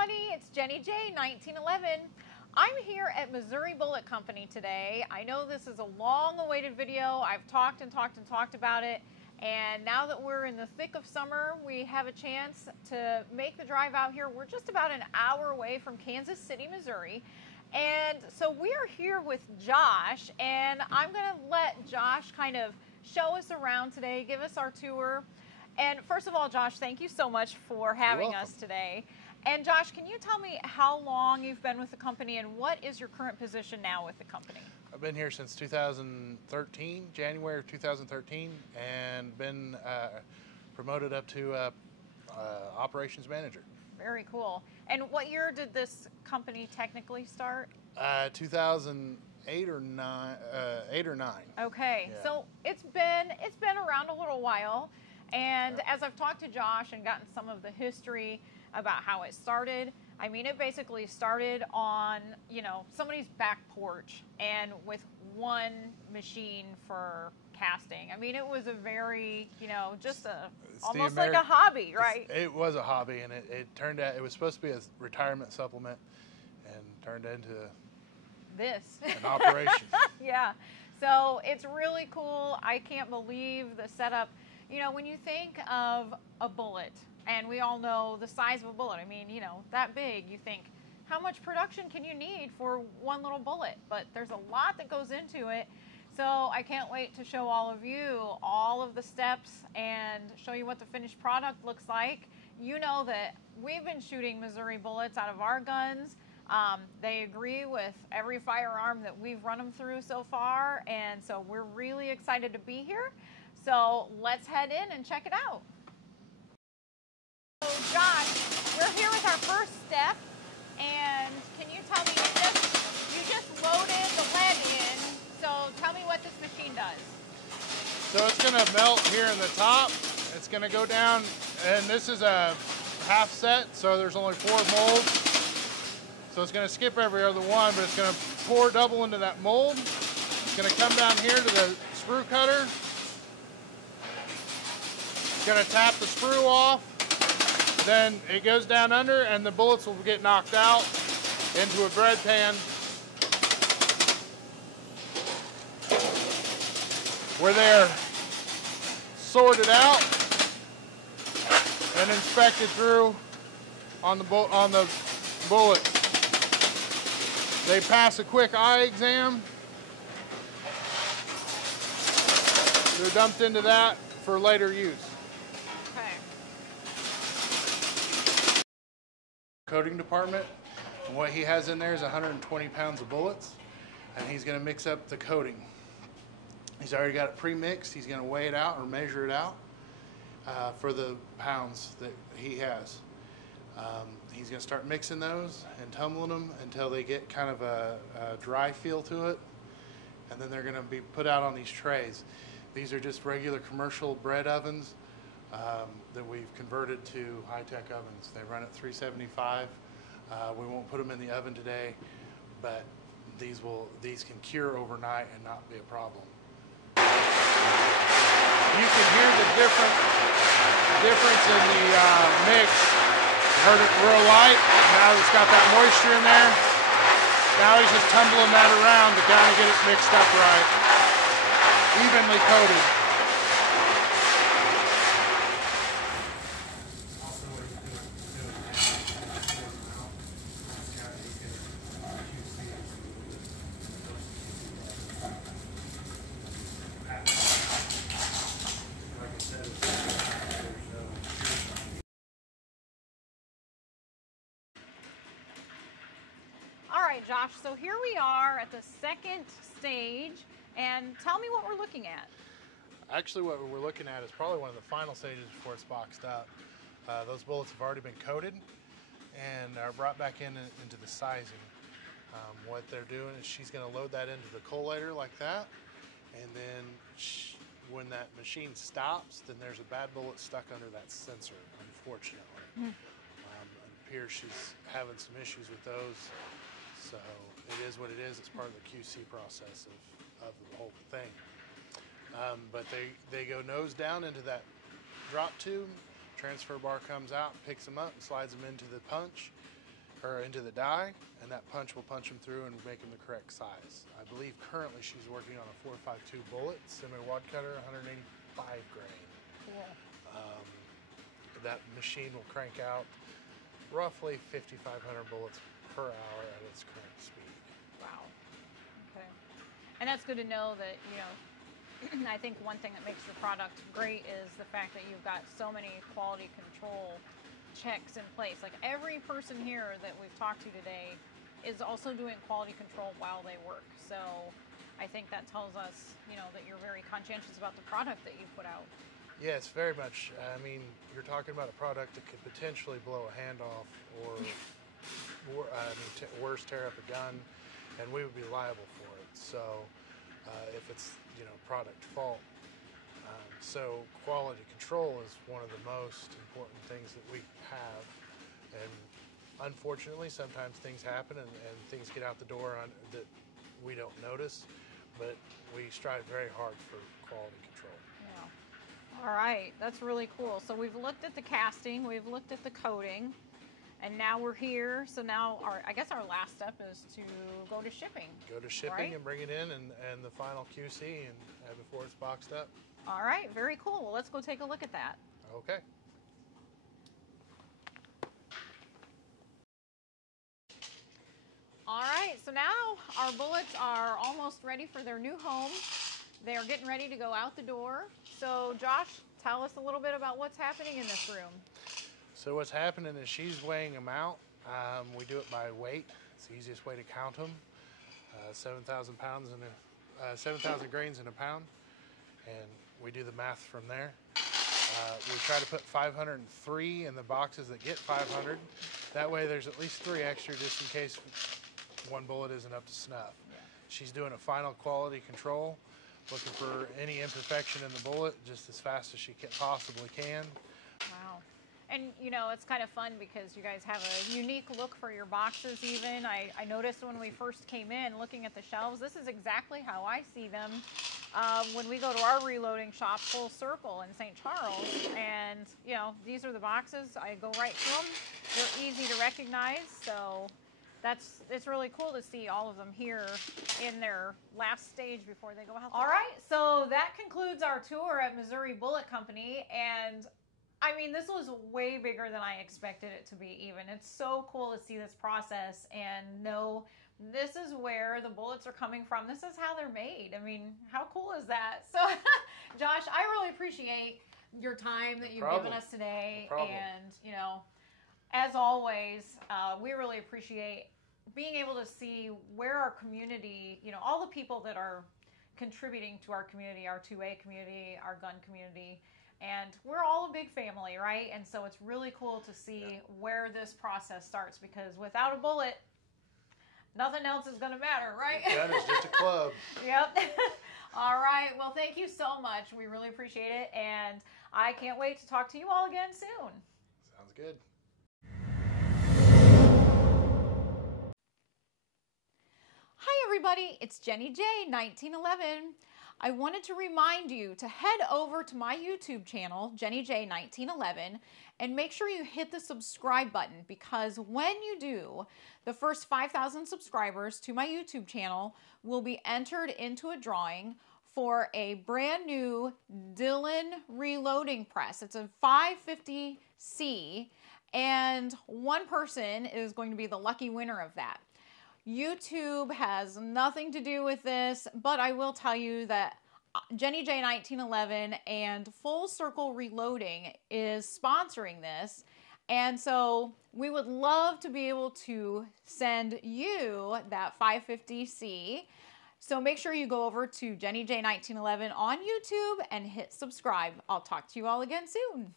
everybody, it's JimJ 1911. I'm here at Missouri Bullet Company today. I know this is a long-awaited video. I've talked and talked about it, and now that we're in the thick of summer, we have a chance to make the drive out here. We're just about an hour away from Kansas City, Missouri, and so we are here with Josh, and I'm going to let Josh kind of show us around today, give us our tour. And first of all, Josh, thank you so much for having us today. And Josh, can you tell me how long you've been with the company and what is your current position now with the company? I've been here since 2013, January of 2013, and been promoted up to operations manager. Very cool. And what year did this company technically start? 2008 or 9. Okay, Yeah. So it's been around a little while. And as I've talked to Josh and gotten some of the history about how it started, I mean, it basically started on, somebody's back porch and with one machine for casting. I mean, it was a very, just almost like a hobby, right? It was a hobby, and it turned out, it was supposed to be a retirement supplement and turned into this. An operation. Yeah. So it's really cool. I can't believe the setup. When you think of a bullet, and we all know the size of a bullet, I mean, that big, you think, how much production can you need for one little bullet? But there's a lot that goes into it. So I can't wait to show all of you all of the steps and show you what the finished product looks like. You know that we've been shooting Missouri bullets out of our guns. They agree with every firearm that we've run them through so far, and so we're really excited to be here. So let's head in and check it out. So Josh, we're here with our first step, and can you tell me, you just loaded the lead in, so tell me what this machine does. So it's going to melt here in the top. It's going to go down, and this is a half set, so there's only 4 molds. So it's going to skip every other one, but it's going to pour double into that mold. It's going to come down here to the screw cutter. Going to tap the screw off, then it goes down under and the bullets will get knocked out into a bread pan where they're sorted out and inspected through on the bullet. They pass a quick eye exam. They're dumped into that for later use. Coating department, and what he has in there is 120 pounds of bullets, and he's going to mix up the coating. He's already got it pre-mixed. He's going to weigh it out or measure it out for the pounds that he has. He's going to start mixing those and tumbling them until they get kind of a dry feel to it, and then they're going to be put out on these trays. These are just regular commercial bread ovens that we've converted to high-tech ovens. They run at 375. We won't put them in the oven today, but these can cure overnight and not be a problem. You can hear the difference in the mix. Heard it real light. Now it's got that moisture in there. Now he's just tumbling that around to kind of get it mixed up right, evenly coated. All right, Josh, so here we are at the second stage, and tell me what we're looking at. Actually, what we're looking at is probably one of the final stages before it's boxed up. Those bullets have already been coated and are brought back into the sizing. What they're doing is she's going to load that into the collator like that, and then when that machine stops, then there's a bad bullet stuck under that sensor, unfortunately. It appears she's having some issues with those, so it is what it is. It's part of the QC process of the whole thing. But they go nose down into that drop tube, transfer bar comes out, picks them up, and slides them into the punch, or into the die, and that punch will punch them through and make them the correct size. I believe currently she's working on a 452 bullet, semi-wad cutter, 185 grain. Cool. That machine will crank out roughly 5,500 bullets per hour at its current speed. Wow. Okay. And that's good to know that, you know, I think one thing that makes your product great is the fact that you've got so many quality control checks in place. Like every person here that we've talked to today is also doing quality control while they work. So I think that tells us, you know, that you're very conscientious about the product that you put out. Yes, very much. I mean, you're talking about a product that could potentially blow a hand off or worse, tear up a gun, and we would be liable for it. So if it's, you know, product fault. So quality control is one of the most important things that we have. And unfortunately, sometimes things happen and things get out the door that we don't notice, but we strive very hard for quality control. All right, that's really cool. So we've looked at the casting, we've looked at the coating, and now we're here. So now I guess our last step is to go to shipping. Go to shipping, right? And bring it in and the final QC and before it's boxed up. All right, very cool. Well, let's go take a look at that. Okay. All right, so now our bullets are almost ready for their new home. They are getting ready to go out the door. So Josh, tell us a little bit about what's happening in this room. So what's happening is she's weighing them out. We do it by weight. It's the easiest way to count them. 7,000 pounds in 7,000 grains in a pound, and we do the math from there. We try to put 503 in the boxes that get 500. That way, there's at least 3 extra just in case one bullet isn't up to snuff. Yeah. She's doing a final quality control, looking for any imperfection in the bullet just as fast as she possibly can. Wow. And, you know, it's kind of fun because you guys have a unique look for your boxes even. I noticed when we first came in looking at the shelves, this is exactly how I see them when we go to our reloading shop, Full Circle in St. Charles. And, you know, these are the boxes. I go right through them. They're easy to recognize. So it's really cool to see all of them here in their last stage before they go out. All right, so that concludes our tour at Missouri Bullet Company, and I mean, this was way bigger than I expected it to be even. It's so cool to see this process and know this is where the bullets are coming from. This is how they're made. I mean, how cool is that? So, Josh, I really appreciate your time that you've given us today. No problem. And, you know, as always, we really appreciate being able to see where our community, you know, all the people that are contributing to our community, our 2A community, our gun community, and we're all a big family, right? And so it's really cool to see where this process starts, because without a bullet, nothing else is going to matter, right? The gun is just a club. Yep. All right. Well, thank you so much. We really appreciate it. And I can't wait to talk to you all again soon. Sounds good. Hi, everybody. It's JimJ 1911. I wanted to remind you to head over to my YouTube channel, JimJ 1911, and make sure you hit the subscribe button, because when you do, the first 5,000 subscribers to my YouTube channel will be entered into a drawing for a brand new Dillon reloading press. It's a 550C, and one person is going to be the lucky winner of that. YouTube has nothing to do with this, but I will tell you that JimJ 1911 and Full Circle Reloading is sponsoring this, and so we would love to be able to send you that 550C. So make sure you go over to JimJ 1911 on YouTube and hit subscribe. I'll talk to you all again soon.